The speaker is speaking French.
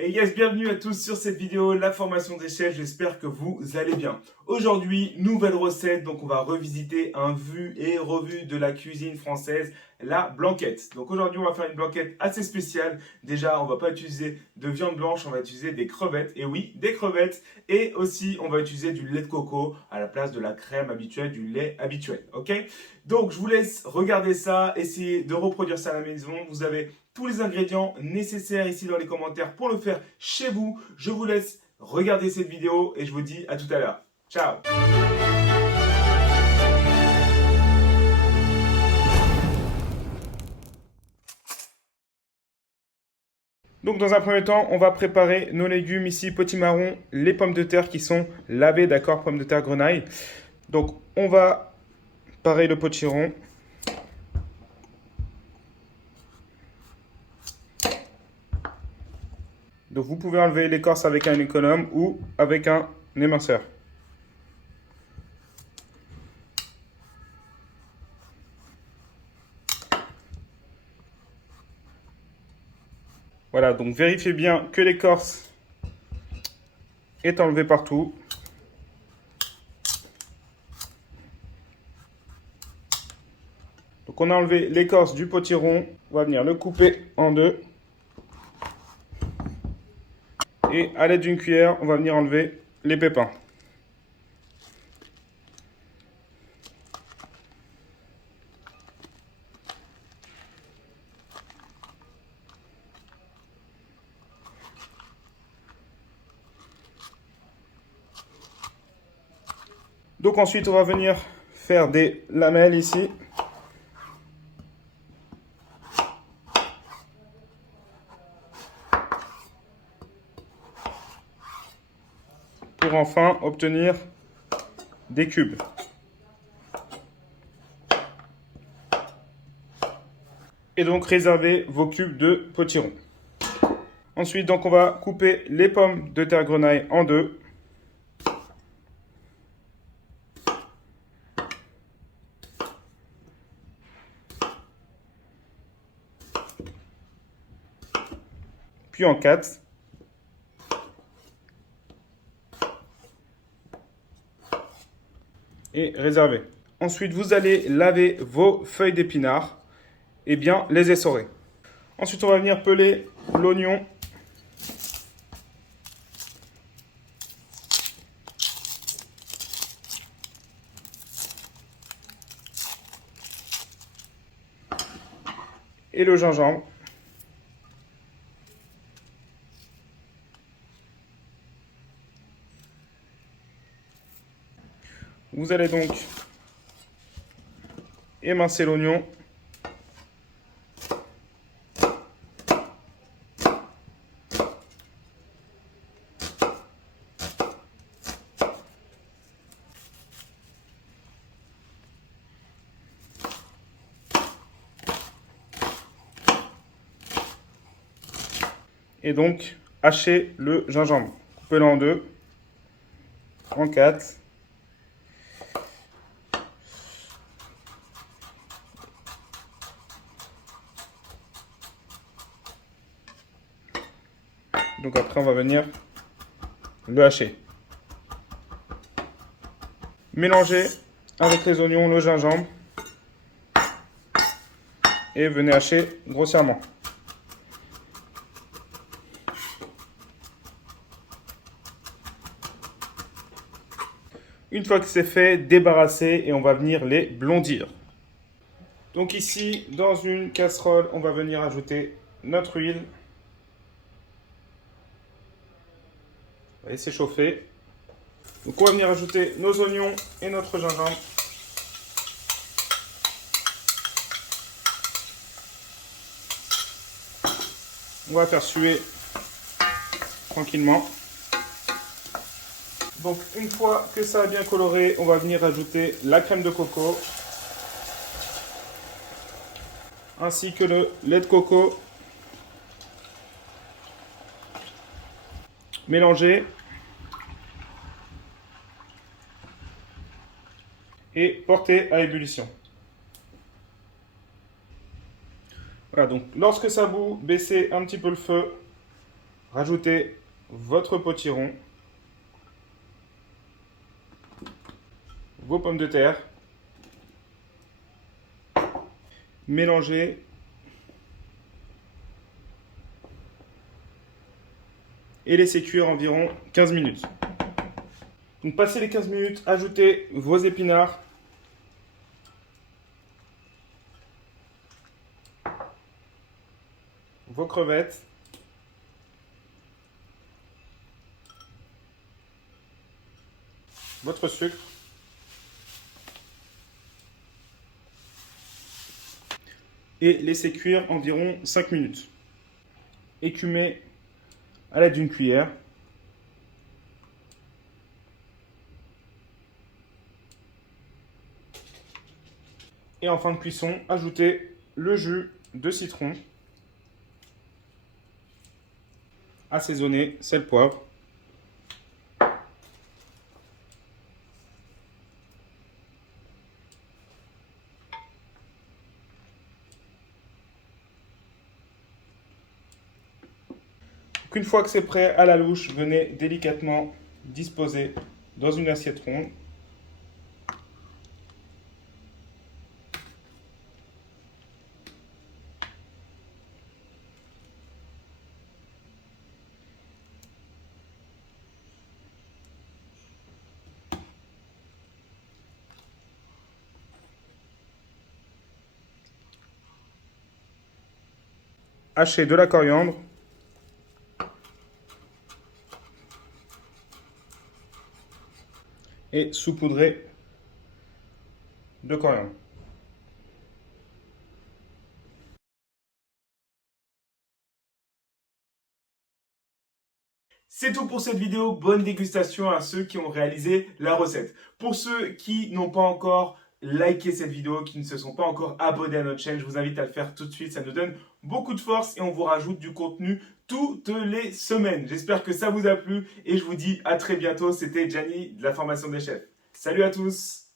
Et yes, bienvenue à tous sur cette vidéo, la formation d'échelle, j'espère que vous allez bien. Aujourd'hui, nouvelle recette, donc on va revisiter un vu et revu de la cuisine française, la blanquette. Donc aujourd'hui, on va faire une blanquette assez spéciale. Déjà, on va pas utiliser de viande blanche, on va utiliser des crevettes, et oui, des crevettes. Et aussi, on va utiliser du lait de coco à la place de la crème habituelle, du lait habituel, ok? Donc je vous laisse regarder ça, essayer de reproduire ça à la maison. Vous avez tous les ingrédients nécessaires ici dans les commentaires pour le faire chez vous. Je vous laisse regarder cette vidéo et je vous dis à tout à l'heure. Ciao! Donc dans un premier temps, on va préparer nos légumes ici, potimarron, les pommes de terre qui sont lavées, d'accord, pommes de terre grenaille. Donc on va parer le potiron. Donc vous pouvez enlever l'écorce avec un économe ou avec un éminceur. Voilà, donc vérifiez bien que l'écorce est enlevée partout. Donc on a enlevé l'écorce du potiron, on va venir le couper en deux. Et à l'aide d'une cuillère, on va venir enlever les pépins. Donc ensuite, on va venir faire des lamelles ici. Pour enfin obtenir des cubes. Et donc réserver vos cubes de potiron. Ensuite, donc on va couper les pommes de terre grenaille en deux. Puis en quatre. Et réserver. Ensuite, vous allez laver vos feuilles d'épinards et bien les essorer. Ensuite, on va venir peler l'oignon. Et le gingembre. Vous allez donc émincer l'oignon. Et donc hacher le gingembre. Coupez-le en deux, en quatre. Donc après, on va venir le hacher. Mélangez avec les oignons le gingembre et venez hacher grossièrement. Une fois que c'est fait, débarrasser et on va venir les blondir. Donc ici, dans une casserole, on va venir ajouter notre huile. On va laisser chauffer. Donc on va venir ajouter nos oignons et notre gingembre. On va faire suer tranquillement. Donc une fois que ça a bien coloré, on va venir ajouter la crème de coco ainsi que le lait de coco. Mélanger et porter à ébullition. Voilà, donc lorsque ça bout, baissez un petit peu le feu Rajoutez votre potiron, vos pommes de terre, mélangez et laissez cuire environ 15 minutes. Donc passez les 15 minutes, ajoutez vos épinards, vos crevettes, votre sucre et laissez cuire environ 5 minutes. Écumez à l'aide d'une cuillère. Et en fin de cuisson, ajoutez le jus de citron, assaisonné, sel, poivre. Une fois que c'est prêt, à la louche, venez délicatement disposer dans une assiette ronde. Hachez de la coriandre. Et saupoudrer de coriandre. C'est tout pour cette vidéo. Bonne dégustation à ceux qui ont réalisé la recette. Pour ceux qui n'ont pas encore liké cette vidéo, qui ne se sont pas encore abonnés à notre chaîne, je vous invite à le faire tout de suite. Ça nous donne beaucoup de force et on vous rajoute du contenu toutes les semaines. J'espère que ça vous a plu et je vous dis à très bientôt. C'était Gianni de la formation des chefs. Salut à tous!